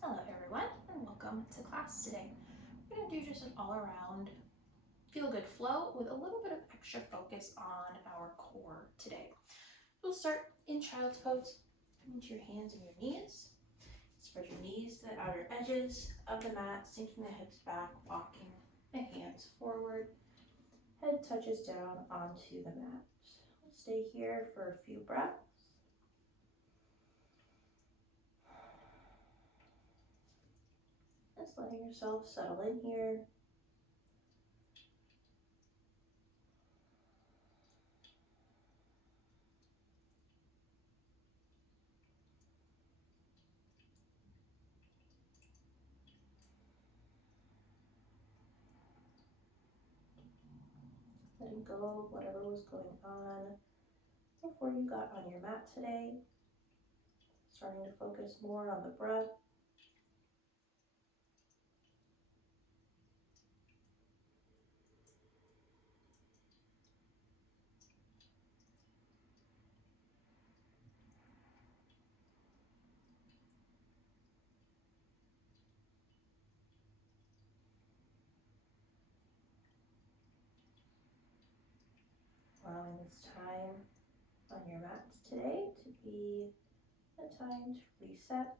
Hello everyone and welcome to class today. We're going to do just an all-around feel-good flow with a little bit of extra focus on our core today. We'll start in child's pose. Come into your hands and your knees. Spread your knees to the outer edges of the mat, sinking the hips back, walking the hands forward. Head touches down onto the mat. We'll stay here for a few breaths. Just letting yourself settle in here. Letting go of whatever was going on before you got on your mat today. Starting to focus more on the breath. Allowing this time on your mat today to be a time to reset.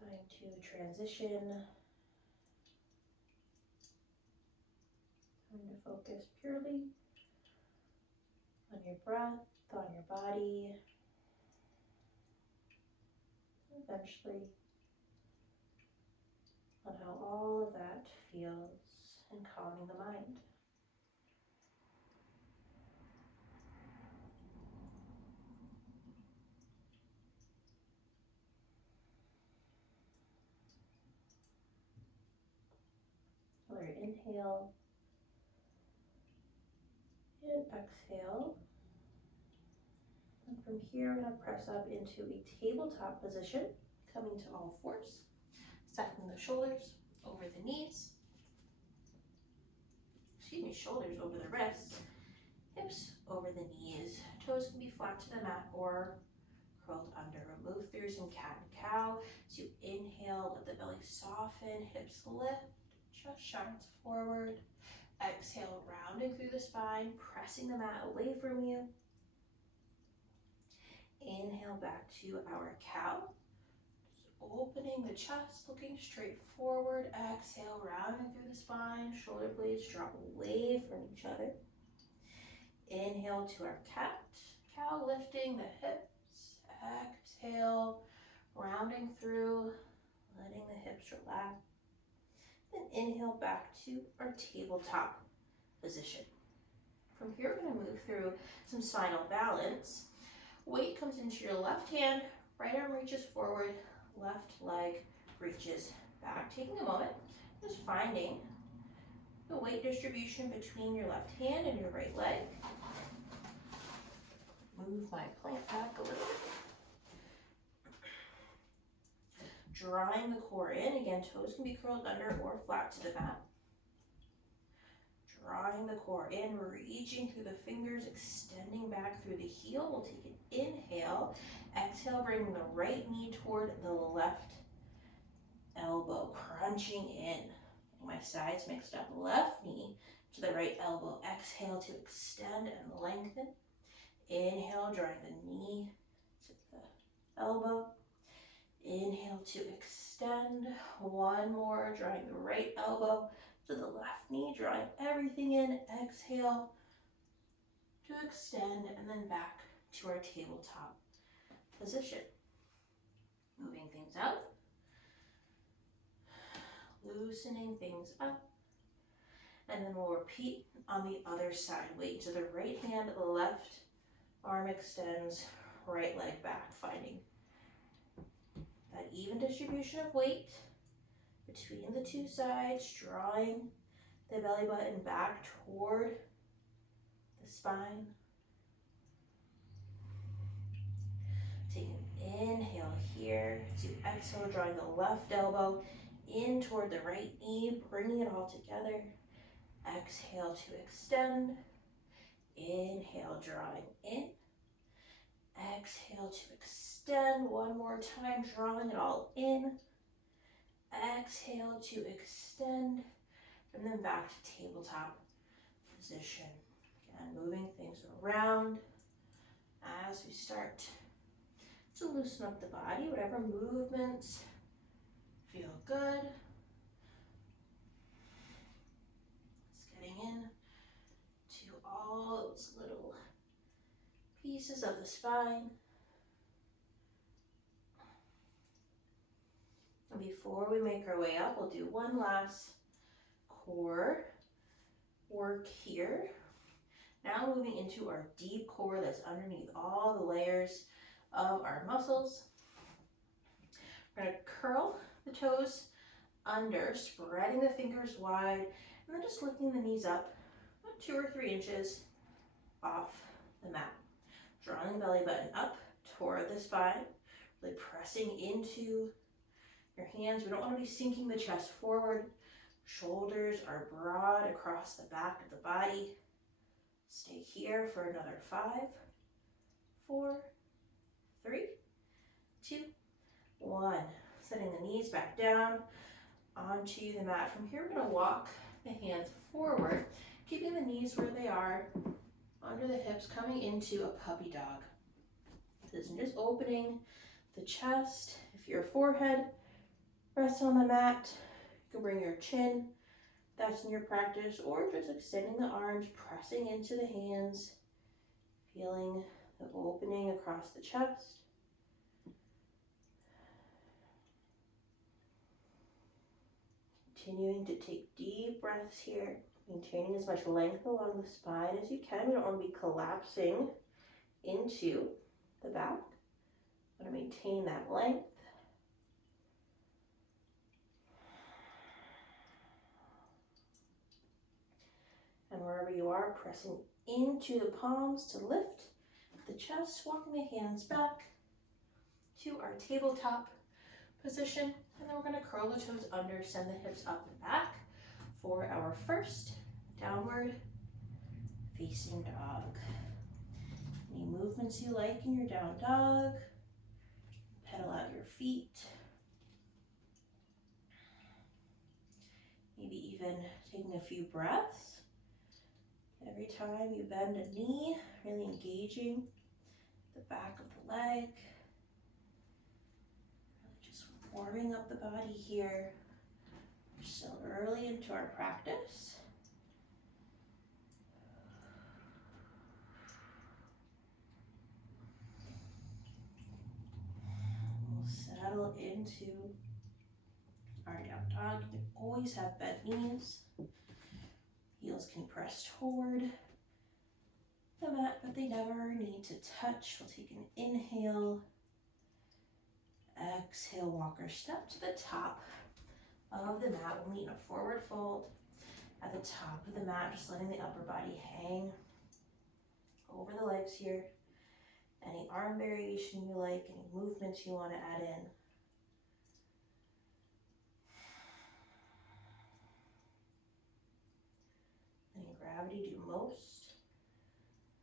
Time to transition. Time to focus purely on your breath, on your body. Eventually, on how all of that feels and calming the mind. Another inhale and exhale. And from here, we're going to press up into a tabletop position, coming to all fours, stacking the shoulders over the knees. Shoulders over the wrists, hips over the knees. Toes can be flat to the mat or curled under. We'll move through some cat and cow. So you inhale, let the belly soften, hips lift, chest shines forward. Exhale, rounding through the spine, pressing the mat away from you. Inhale back to our cow. Just opening the chest, looking straight forward. Exhale, rounding through the spine. Shoulder blades drop away from each other. Inhale to our cat. Cow, lifting the hips. Exhale, rounding through, letting the hips relax. Then inhale back to our tabletop position. From here, we're going to move through some spinal balance. Weight comes into your left hand, right arm reaches forward, left leg reaches back. Taking a moment, just finding the weight distribution between your left hand and your right leg. Move my plant back a little bit. Drawing the core in. Again, toes can be curled under or flat to the mat. Drawing the core in, reaching through the fingers, extending back through the heel. We'll take an inhale. Exhale, bringing the right knee toward the left elbow, crunching in. My sides mixed up. Left knee to the right elbow. Exhale to extend and lengthen. Inhale, drawing the knee to the elbow. Inhale to extend. One more, drawing the right elbow to the left knee, drawing everything in. Exhale to extend, and then back to our tabletop position. Moving things out. Loosening things up. And then we'll repeat on the other side. Weight to the right hand, left arm extends, right leg back, finding that even distribution of weight between the two sides, drawing the belly button back toward the spine. Take an inhale here to exhale, drawing the left elbow in toward the right knee, bringing it all together. Exhale to extend. Inhale, drawing in. Exhale to extend one more time, drawing it all in. Exhale to extend, and then back to tabletop position. Again, moving things around as we start to loosen up the body, whatever movements feel good. Just getting in to all those little pieces of the spine. And before we make our way up, we'll do one last core work here. Now moving into our deep core that's underneath all the layers of our muscles. We're going to curl the toes under, spreading the fingers wide, and then just lifting the knees up 2 or 3 inches off the mat. Drawing the belly button up toward the spine, really pressing into your hands. We don't want to be sinking the chest forward. Shoulders are broad across the back of the body. Stay here for another 5, 4, 3, 2, 1. Setting the knees back down onto the mat. From here, we're going to walk the hands forward, keeping the knees where they are, under the hips, coming into a puppy dog. This is just opening the chest. If your forehead rests on the mat, you can bring your chin. That's in your practice, or just extending the arms, pressing into the hands, feeling the opening across the chest. Continuing to take deep breaths here, maintaining as much length along the spine as you can. We don't want to be collapsing into the back. We want to maintain that length. And wherever you are, pressing into the palms to lift the chest, walking the hands back to our tabletop position. And then we're going to curl the toes under, send the hips up and back for our first downward facing dog. Any movements you like in your down dog, pedal out your feet. Maybe even taking a few breaths. Every time you bend a knee, really engaging the back of the leg. Really just warming up the body here. We're still early into our practice. We'll settle into our down dog. You can always have bent knees. Heels can press toward the mat, but they never need to touch. We'll take an inhale. Exhale, walker step to the top of the mat. We'll meet in a forward fold at the top of the mat, just letting the upper body hang over the legs here. Any arm variation you like, any movements you want to add in. Letting gravity do most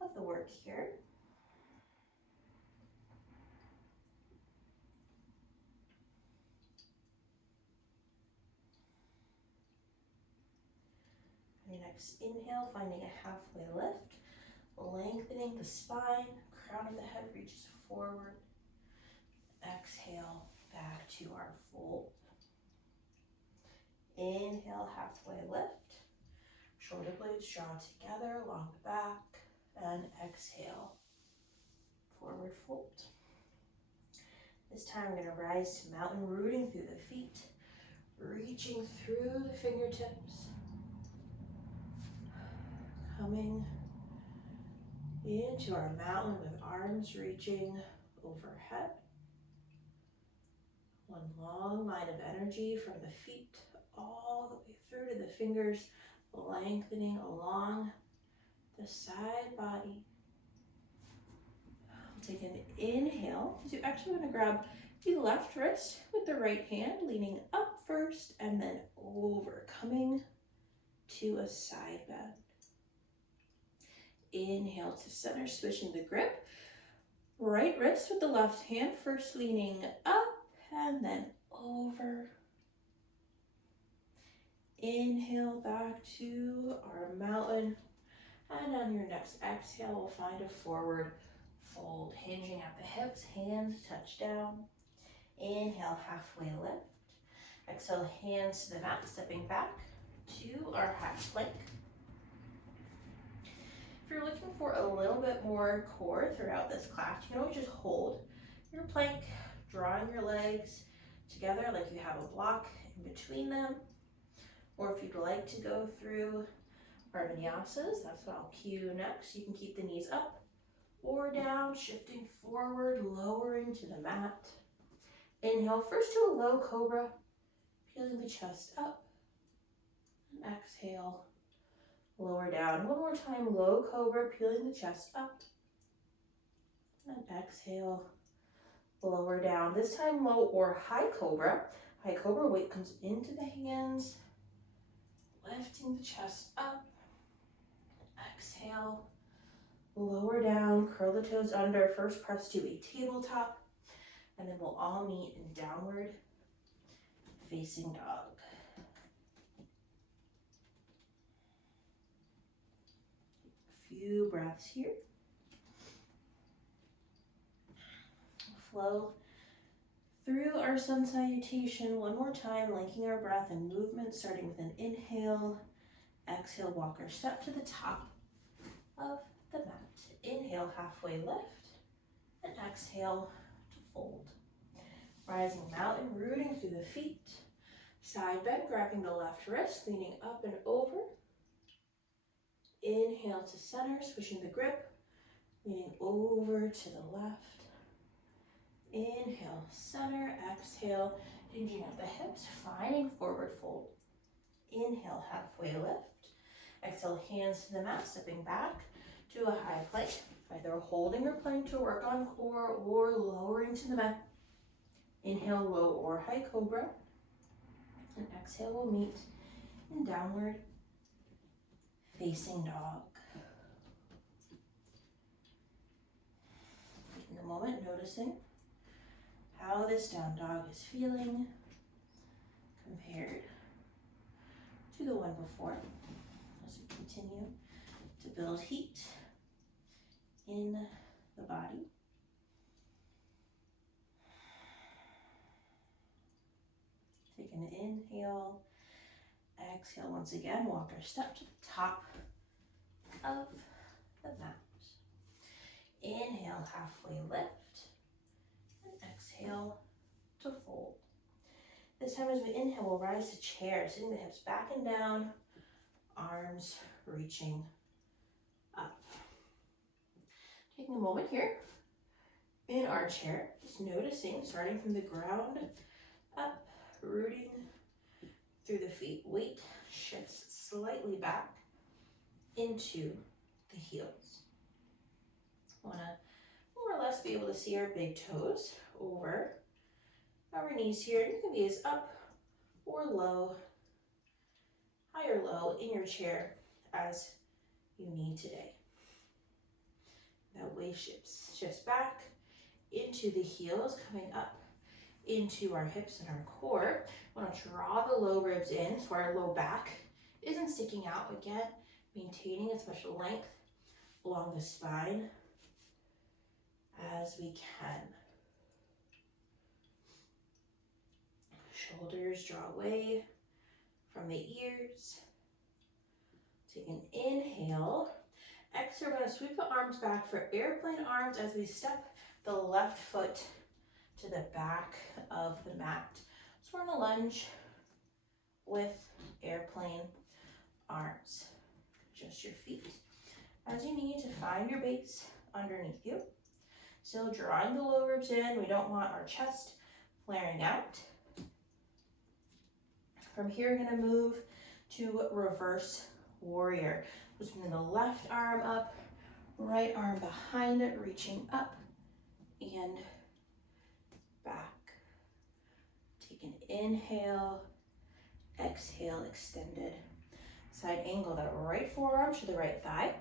of the work here. Your next inhale, finding a halfway lift, lengthening the spine, crown of the head reaches forward. Exhale, back to our fold. Inhale, halfway lift, shoulder blades draw together along the back, and exhale, forward fold. This time we're going to rise to mountain, rooting through the feet, reaching through the fingertips, coming into our mountain with arms reaching overhead. One long line of energy from the feet all the way through to the fingers, lengthening along the side body. Take an inhale. So you're actually going to grab the left wrist with the right hand, leaning up first and then over, coming to a side bend. Inhale to center, switching the grip. Right wrist with the left hand, first leaning up and then over. Inhale back to our mountain. And on your next exhale, we'll find a forward fold, hinging at the hips, hands touch down. Inhale, halfway lift. Exhale, hands to the mat, stepping back to our half plank. If you're looking for a little bit more core throughout this class, you can always just hold your plank, drawing your legs together like you have a block in between them. Or if you'd like to go through our vinyasas, that's what I'll cue next. You can keep the knees up or down, shifting forward, lowering to the mat. Inhale first to a low cobra, peeling the chest up. And exhale, lower down. One more time, low cobra, peeling the chest up. And exhale, lower down. This time low or high cobra. High cobra, weight comes into the hands, lifting the chest up. Exhale, lower down, curl the toes under, first press to a tabletop, and then we'll all meet in downward facing dog. A few breaths here. Flow through our sun salutation one more time, linking our breath and movement, starting with an inhale. Exhale, walk or step to the top of the mat. Inhale, halfway lift, and exhale to fold. Rising mountain, rooting through the feet. Side bend, grabbing the left wrist, leaning up and over. Inhale to center, switching the grip, leaning over to the left. Inhale, center, exhale, hinging at the hips, finding forward fold. Inhale, halfway lift. Exhale, hands to the mat, stepping back to a high plank, either holding or plank to work on core or lowering to the mat. Inhale, low or high cobra. And exhale, we'll meet in downward facing dog. Taking a moment, noticing how this down dog is feeling compared to the one before, as we continue to build heat in the body. Take an inhale, exhale once again, walk or step to the top of the mat. Inhale, halfway lift, and exhale to fold. This time as we inhale, we'll rise to chair, sitting the hips back and down, arms reaching up. Taking a moment here in our chair, just noticing, starting from the ground up, rooting through the feet. Weight shifts slightly back into the heels. Want to more or less be able to see our big toes over our knees here. You can be as up or low, high or low in your chair as you need today. That weight shifts back into the heels, coming up into our hips and our core. We want to draw the low ribs in so our low back isn't sticking out. Again, maintaining as much length along the spine as we can. Shoulders draw away from the ears. Take an inhale. Exhale, we're going to sweep the arms back for airplane arms as we step the left foot to the back of the mat. So we're in a lunge with airplane arms. Adjust your feet as you need to find your base underneath you. Still drawing the low ribs in. We don't want our chest flaring out. From here, we're going to move to reverse warrior. Just bring the left arm up, right arm behind it, reaching up and back. Take an inhale, exhale, extended. Side angle, that right forearm to the right thigh.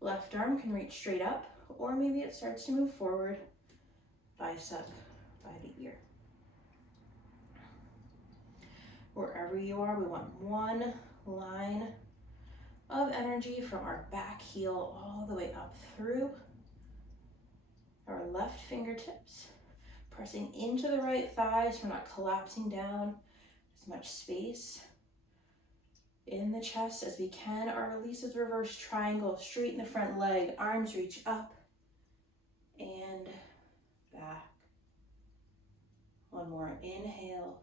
Left arm can reach straight up or maybe it starts to move forward, bicep by the ear. Wherever you are, we want one line of energy from our back heel all the way up through our left fingertips, pressing into the right thighs. We're not collapsing down. As much space in the chest as we can. Our release is reverse triangle, straighten the front leg, arms reach up and back. One more, inhale,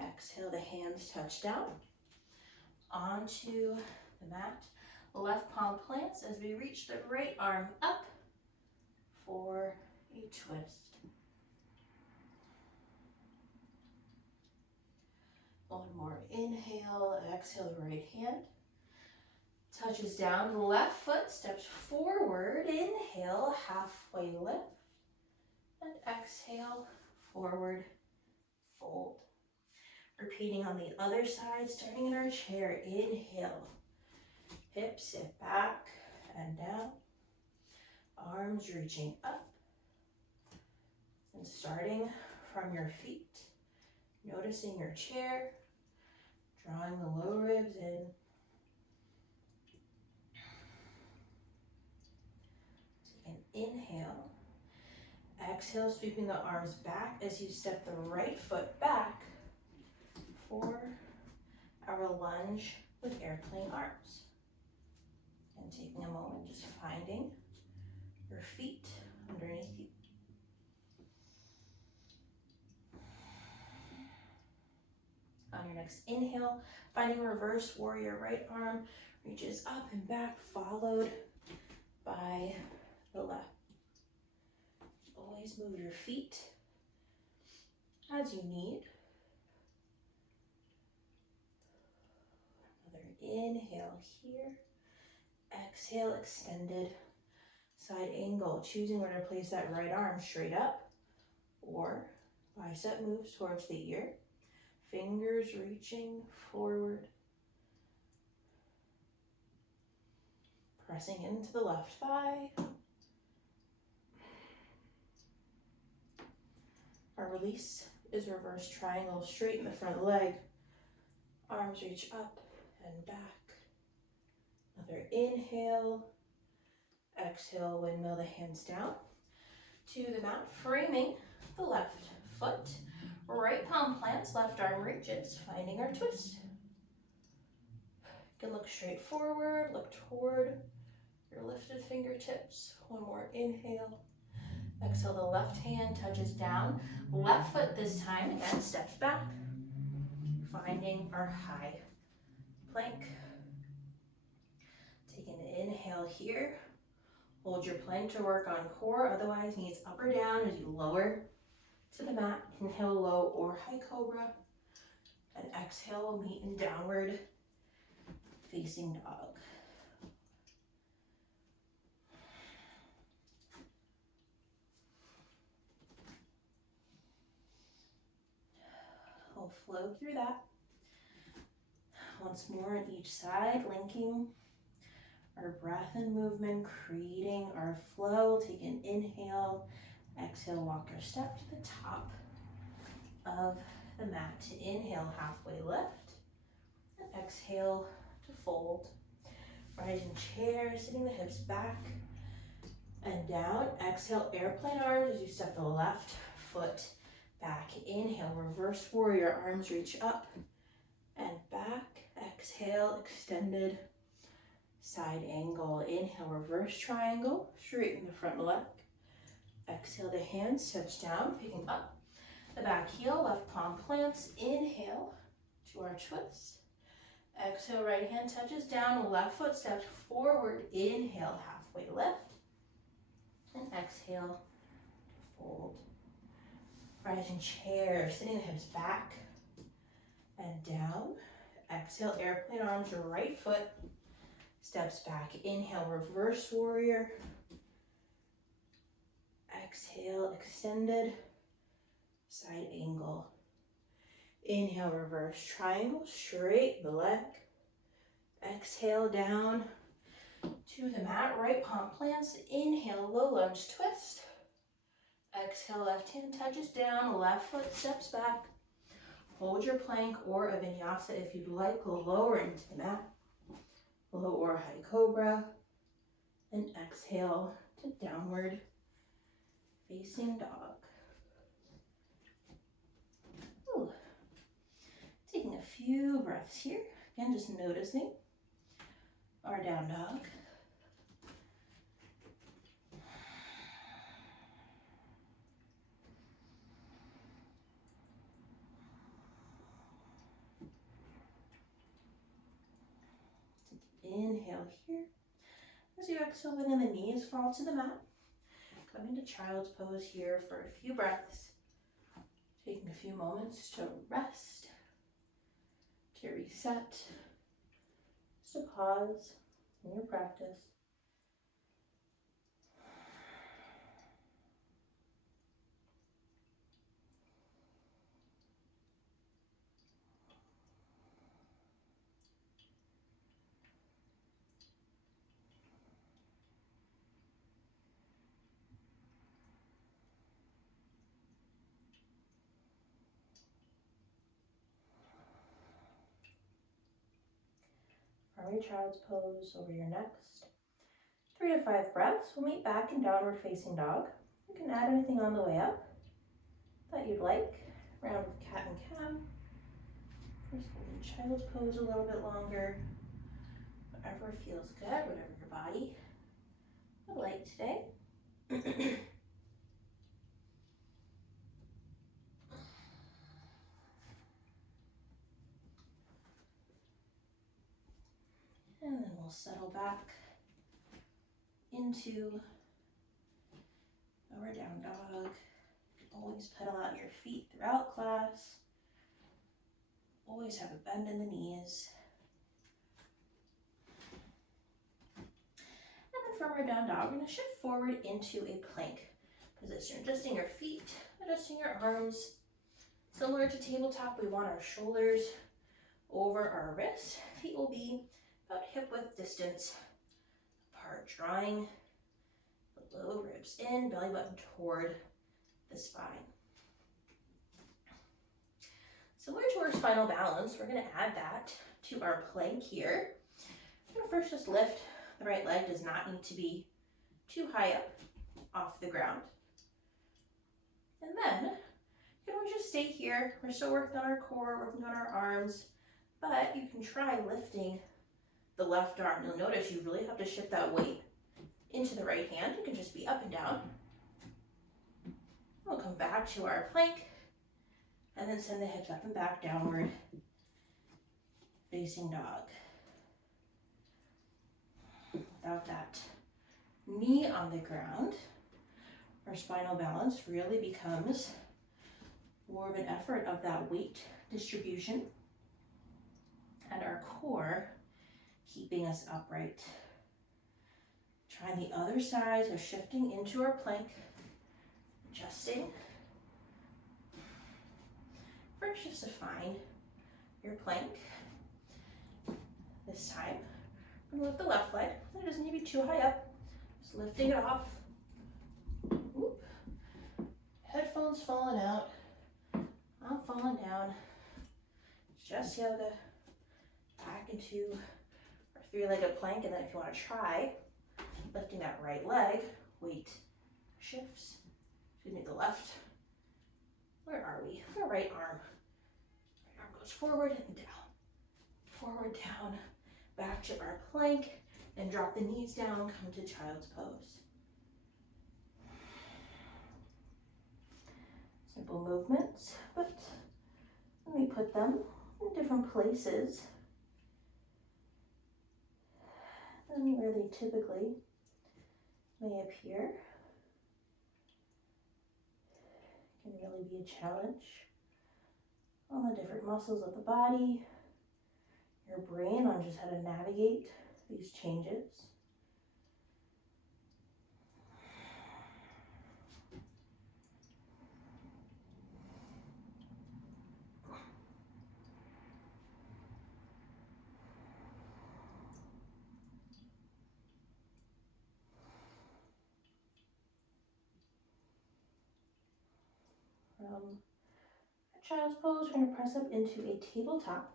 exhale, the hands touch down onto the mat. Left palm plants as we reach the right arm up for a twist. One more, inhale, exhale, the right hand touches down, left foot steps forward, inhale, halfway lift, and exhale, forward fold. Repeating on the other side, starting in our chair, inhale, hips sit back and down, arms reaching up, and starting from your feet, noticing your chair, drawing the low ribs in. Take an inhale. Exhale, sweeping the arms back as you step the right foot back for our lunge with airplane arms. And taking a moment, just finding your feet underneath you. On your next inhale, finding reverse warrior, right arm reaches up and back, followed by the left. Always move your feet as you need. Another inhale here. Exhale, extended side angle, choosing where to place that right arm, straight up or bicep moves towards the ear. Fingers reaching forward. Pressing into the left thigh. Our release is reverse triangle, straighten the front leg. Arms reach up and back. Another inhale. Exhale, windmill the hands down to the mat, framing the left foot. Right palm plants, left arm reaches, finding our twist. You can look straight forward, look toward your lifted fingertips. One more inhale. Exhale, the left hand touches down. Left foot this time, again, steps back, finding our high plank. Take an inhale here. Hold your plank to work on core, otherwise knees up or down as you lower to the mat. Inhale, low or high cobra. And exhale, we'll meet in downward facing dog. We'll flow through that. Once more on each side, linking our breath and movement, creating our flow. We'll take an inhale. Exhale, walk your step to the top of the mat. Inhale, halfway lift. And exhale to fold. Rising chair, sitting the hips back and down. Exhale, airplane arms as you step the left foot back. Inhale, reverse warrior, arms reach up and back. Exhale, extended side angle. Inhale, reverse triangle, straighten the front leg. Exhale, the hands touch down, picking up the back heel, left palm plants. Inhale to our twist. Exhale, right hand touches down, left foot steps forward. Inhale, halfway lift. And exhale to fold. Rising chair, sitting the hips back and down. Exhale, airplane arms, right foot steps back. Inhale, reverse warrior. Exhale, extended side angle. Inhale, reverse triangle, straight the leg. Exhale, down to the mat. Right palm plants. Inhale, low lunge twist. Exhale, left hand touches down, left foot steps back. Hold your plank or a vinyasa if you'd like. Lower into the mat. Low or high cobra. And exhale to downward facing dog. Ooh. Taking a few breaths here. Again, just noticing our down dog. Inhale here. As you exhale, letting the knees fall to the mat. Come into child's pose here for a few breaths. Taking a few moments to rest, to reset, just to pause in your practice. From your child's pose over your next 3 to 5 breaths, we'll meet back in downward facing dog. You can add anything on the way up that you'd like. Round of cat and cow. Just holding child's pose a little bit longer. Whatever feels good, whatever your body would like today. And then we'll settle back into our down dog. Always pedal out your feet throughout class. Always have a bend in the knees. And then from our down dog, we're going to shift forward into a plank position. Adjusting your feet, adjusting your arms. Similar to tabletop, we want our shoulders over our wrists. Feet will be about hip width distance apart, drawing the low ribs in, belly button toward the spine. Similar to our spinal balance, we're going to add that to our plank here. We're going to first just lift. The right leg does not need to be too high up off the ground. And then you can just stay here. We're still working on our core, working on our arms, but you can try lifting the left arm. You'll notice you really have to shift that weight into the right hand. You can just be up and down. We'll come back to our plank and then send the hips up and back, downward facing dog. Without that knee on the ground, our spinal balance really becomes more of an effort of that weight distribution and our core keeping us upright. Trying the other side, so shifting into our plank, adjusting. First, just to find your plank. This time, I'm going to lift the left leg. It doesn't need to be too high up. Just lifting it off. Whoop. Headphones falling out. I'm falling down. It's just yoga. Back into our 3-legged plank, and then if you want to try lifting that right leg, weight shifts. Excuse me, the left. Where are we? Our right arm. Right arm goes forward and down. Forward, down. Back to our plank, and drop the knees down. Come to child's pose. Simple movements, but let me put them in different places than where they typically may appear. Can really be a challenge on the different muscles of the body, your brain on just how to navigate these changes. that child's pose, we're going to press up into a tabletop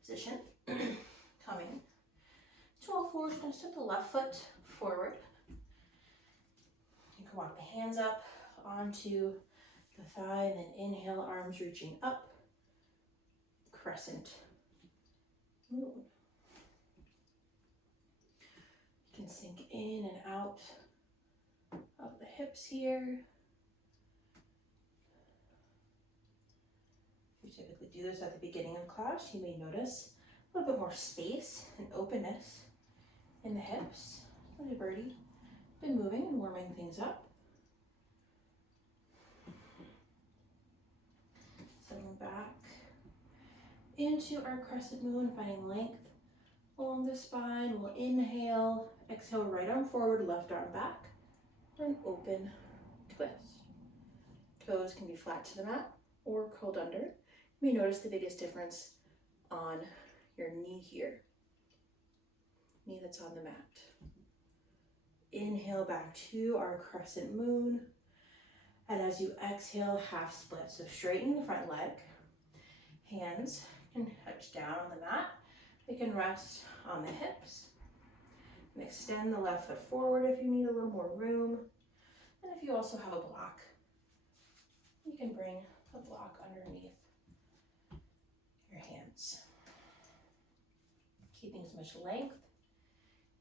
position. Coming to all fours, we're going to step the left foot forward. You can walk the hands up onto the thigh, and then inhale, arms reaching up, crescent moon. You can sink in and out of the hips here. If you typically do this at the beginning of class, you may notice a little bit more space and openness in the hips. We've already been moving and warming things up. Settling back into our crescent moon, finding length along the spine. We'll inhale, exhale, right arm forward, left arm back, for an open twist. Toes can be flat to the mat or curled under. You may notice the biggest difference on your knee here, knee that's on the mat. Inhale back to our crescent moon. And as you exhale, half split. So straightening the front leg. Hands can touch down on the mat. They can rest on the hips. And extend the left foot forward if you need a little more room. And if you also have a block, you can bring the block underneath your hands. Keeping as much length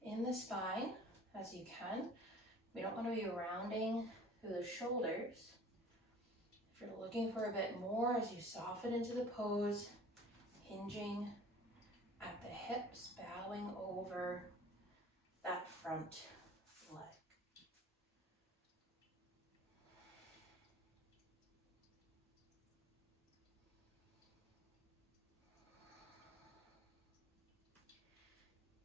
in the spine as you can. We don't want to be rounding through the shoulders. If you're looking for a bit more as you soften into the pose, hinging at the hips, bowing over that front leg.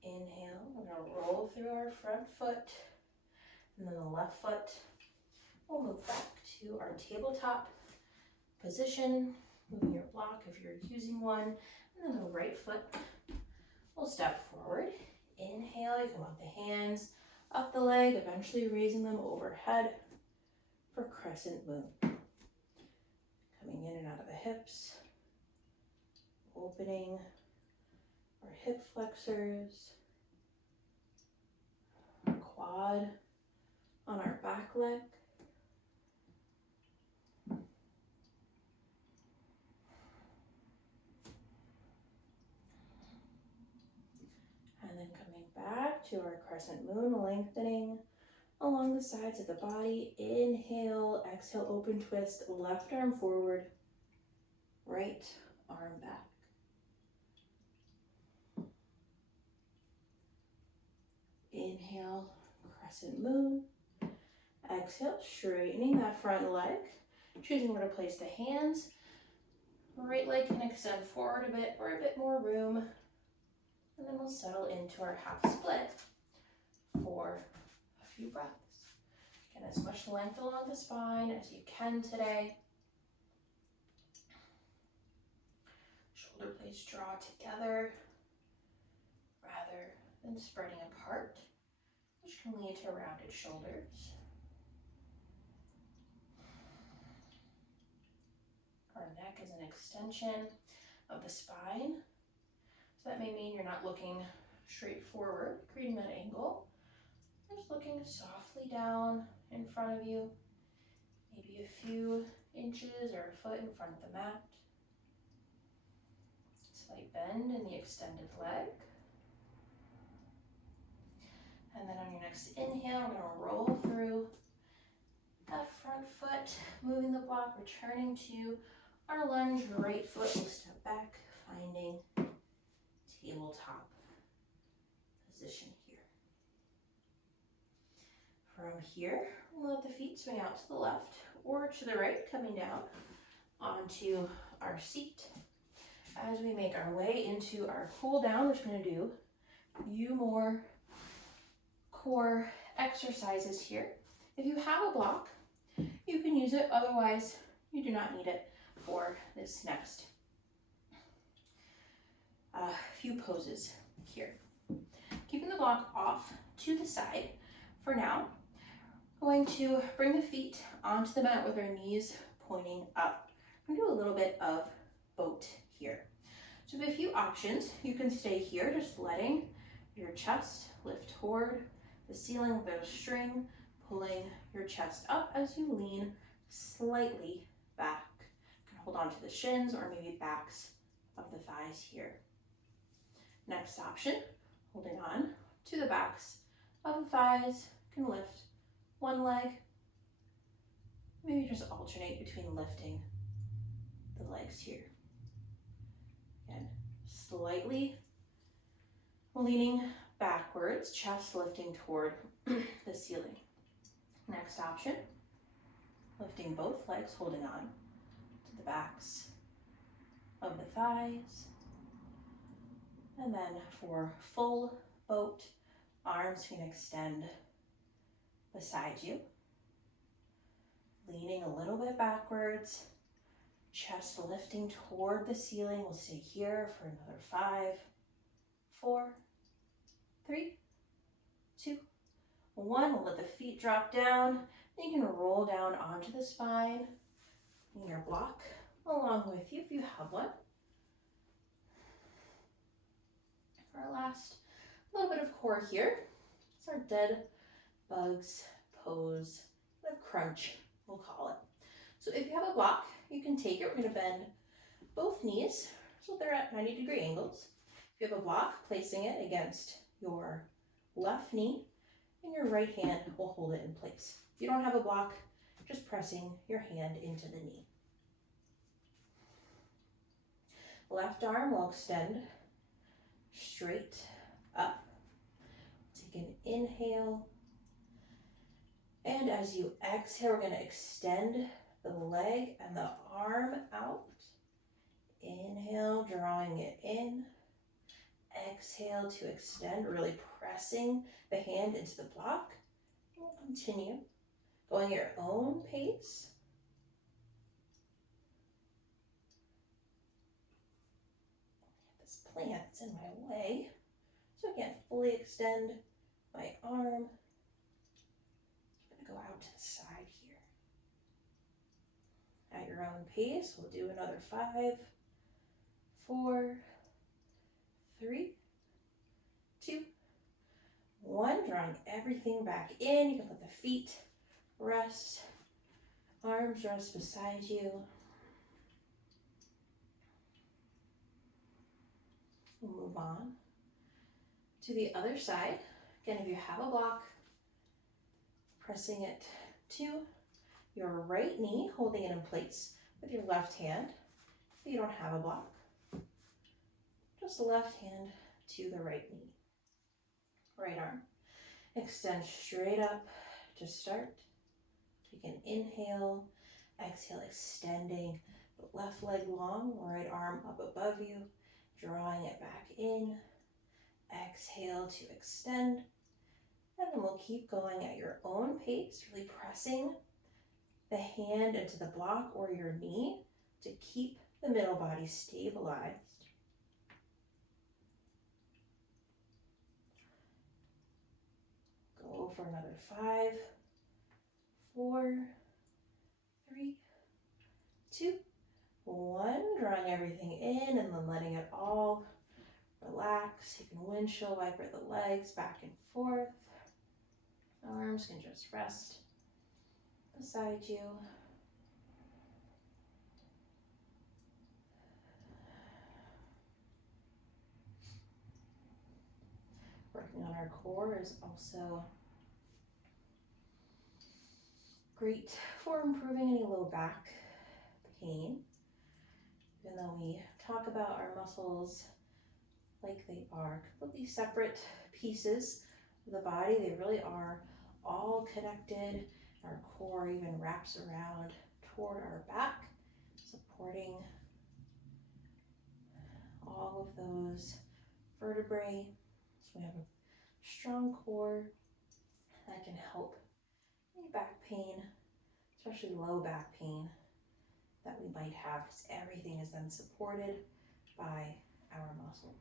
Inhale, we're going to roll through our front foot, and then the left foot. We'll move back to our tabletop position, moving your block if you're using one, and then the right foot will step forward. Inhale, you can walk the hands up the leg, eventually raising them overhead for crescent moon. Coming in and out of the hips, opening our hip flexors, our quad on our back leg. And then coming back to our crescent moon, lengthening along the sides of the body. Inhale, exhale, open twist, left arm forward, right arm back. Inhale, crescent moon. Exhale, straightening that front leg, choosing where to place the hands. Right leg can extend forward a bit for a bit more room. And then we'll settle into our half split for a few breaths. Get as much length along the spine as you can today. Shoulder blades draw together rather than spreading apart, which can lead to rounded shoulders. Our neck is an extension of the spine. So that may mean you're not looking straight forward, creating that angle. You're just looking softly down in front of you, maybe a few inches or a foot in front of the mat. Slight bend in the extended leg. And then on your next inhale, we're going to roll through that front foot, moving the block, returning to our lunge. Right foot will step back, finding tabletop position here. From here, we'll let the feet swing out to the left or to the right, coming down onto our seat. As we make our way into our cool down, which we're going to do a few more core exercises here. If you have a block, you can use it. Otherwise, you do not need it for this next few poses here. Keeping the block off to the side for now. Going to bring the feet onto the mat with our knees pointing up. I'm gonna do a little bit of boat here. So we have a few options. You can stay here, just letting your chest lift toward the ceiling with a string, pulling your chest up as you lean slightly back. You can hold on to the shins or maybe backs of the thighs here. Next option, holding on to the backs of the thighs. You can lift one leg. Maybe just alternate between lifting the legs here. Again, slightly leaning backwards, chest lifting toward the ceiling. Next option, lifting both legs, holding on to the backs of the thighs. And then for full boat, arms can extend beside you. Leaning a little bit backwards, chest lifting toward the ceiling. We'll stay here for another 5, 4, 3, 2, 1. We'll let the feet drop down. You can roll down onto the spine. Bring your block along with you if you have one. For our last little bit of core here, it's our dead bugs pose, the crunch, we'll call it. So if you have a block, you can take it. We're going to bend both knees so they're at 90-degree angles. If you have a block, placing it against your left knee, and your right hand will hold it in place. If you don't have a block, just pressing your hand into the knee. Left arm will extend straight up. Take an inhale. And as you exhale, we're going to extend the leg and the arm out. Inhale, drawing it in. Exhale to extend, really pressing the hand into the block. We'll continue going at your own pace. This plant's in my way. So again, fully extend my arm. Go out to the side here. At your own pace, we'll do another 5, 4, 3, 2, 1. Drawing everything back in. You can let the feet rest, arms rest beside you. We'll move on to the other side. Again, if you have a block, pressing it to your right knee, holding it in place with your left hand. If you don't have a block, just the left hand to the right knee. Right arm. Extend straight up to start. Take an inhale. Exhale, extending the left leg long, right arm up above you, drawing it back in. Exhale to extend. And then we'll keep going at your own pace, really pressing the hand into the block or your knee to keep the middle body stabilized. Go for another 5, 4, 3, 2, 1. Drawing everything in and then letting it all relax. You can windshield wiper the legs back and forth. Arms can just rest beside you. Working on our core is also great for improving any low back pain. Even though we talk about our muscles like they are completely separate pieces of the body, they really are all connected. Our core even wraps around toward our back, supporting all of those vertebrae. So we have a strong core that can help any back pain, especially low back pain that we might have, because everything is then supported by our muscles.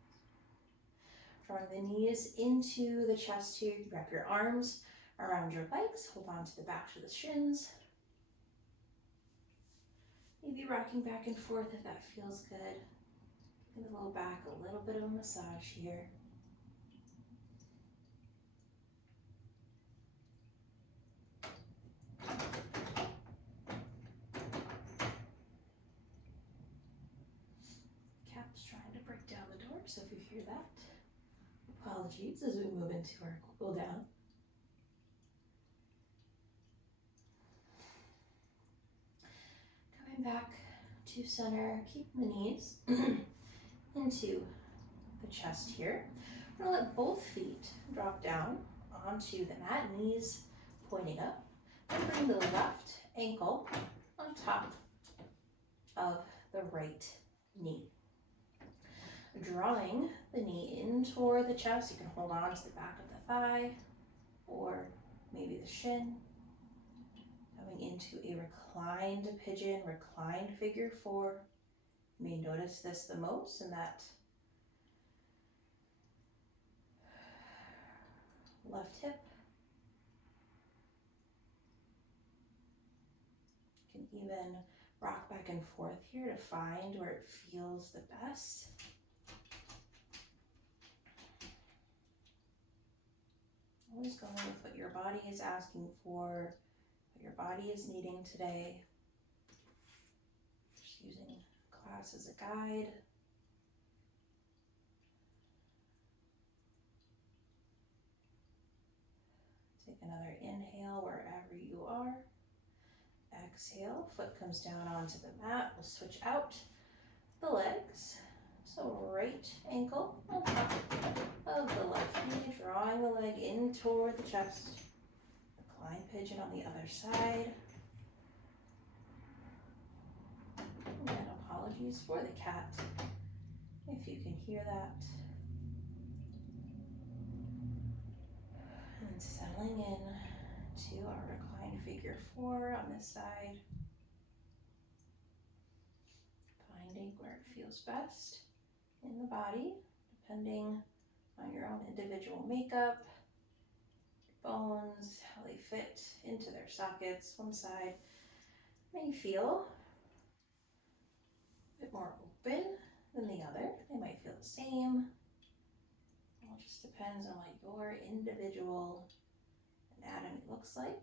Drawing the knees into the chest here, you wrap your arms around your legs, hold on to the backs of the shins. Maybe rocking back and forth if that feels good. Give the low back a little bit of a massage here. Cat's trying to break down the door, so if you hear that, apologies as we move into our cool down. Coming back to center, keeping the knees into the chest here. We're gonna let both feet drop down onto the mat, knees pointing up, and bring the left ankle on top of the right knee. Drawing the knee in toward the chest, you can hold on to the back of the thigh or maybe the shin. Coming into a reclined pigeon, reclined figure four. You may notice this the most in that left hip. You can even rock back and forth here to find where it feels the best. Always going with what your body is asking for, what your body is needing today. Just using class as a guide. Take another inhale wherever you are. Exhale, foot comes down onto the mat. We'll switch out the legs. So right ankle on top of the left knee, drawing the leg in toward the chest. Recline pigeon on the other side. And apologies for the cat, if you can hear that. And settling in to our reclined figure four on this side. Finding where it feels best in the body, depending on your own individual makeup, your bones, how they fit into their sockets. One side may feel a bit more open than the other. They might feel the same. It all just depends on what your individual anatomy looks like.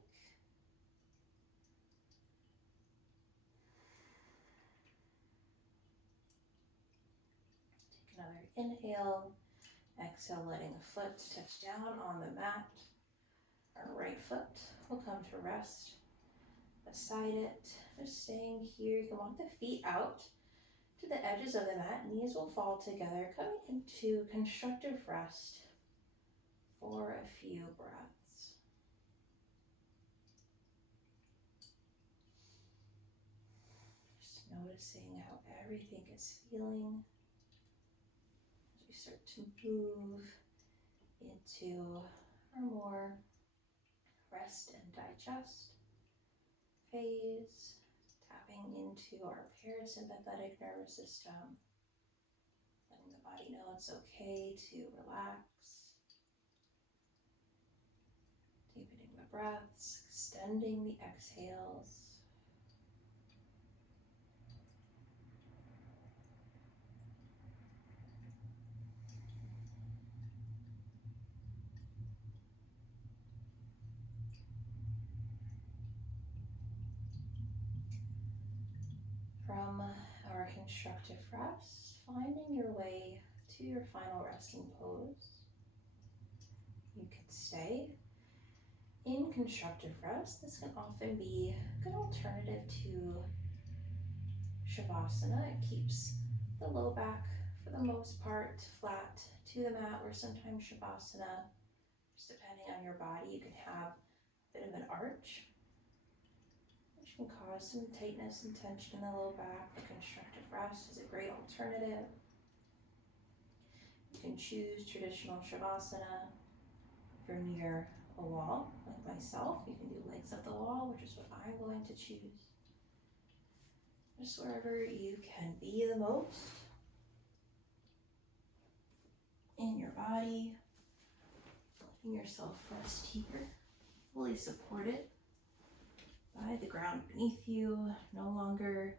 Take another inhale. Exhale, letting the foot touch down on the mat. Our right foot will come to rest beside it. Just staying here. You can walk the feet out to the edges of the mat. Knees will fall together, coming into constructive rest for a few breaths. Just noticing how everything is feeling as we start to move into our more rest and digest phase, tapping into our parasympathetic nervous system, letting the body know it's okay to relax, deepening the breaths, extending the exhales. From our constructive rest, finding your way to your final resting pose. You can stay in constructive rest. This can often be a good alternative to Shavasana. It keeps the low back, for the most part, flat to the mat, where sometimes Shavasana, just depending on your body, you can have a bit of an arch, which can cause some tightness and tension in the low back. The constructive rest is a great alternative. You can choose traditional Shavasana. If you're near a wall, like myself, you can do legs up the wall, which is what I'm going to choose. Just wherever you can be the most in your body, letting yourself rest here, fully supported by the ground beneath you, no longer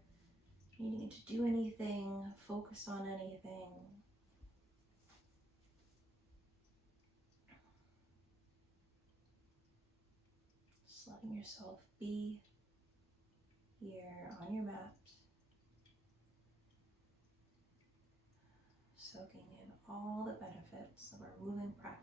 needing to do anything, focus on anything. Just letting yourself be here on your mat, soaking in all the benefits of our moving practice.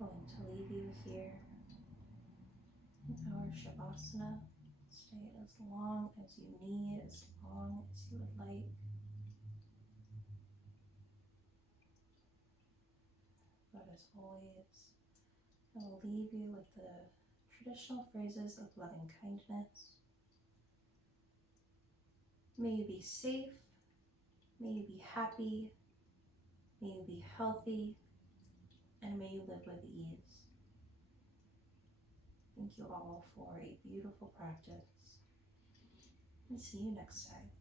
Going to leave you here in our Shavasana. Stay as long as you need, as long as you would like. But as always, I will leave you with the traditional phrases of loving kindness. May you be safe, may you be happy, may you be healthy, and may you live with ease. Thank you all for a beautiful practice, and see you next time.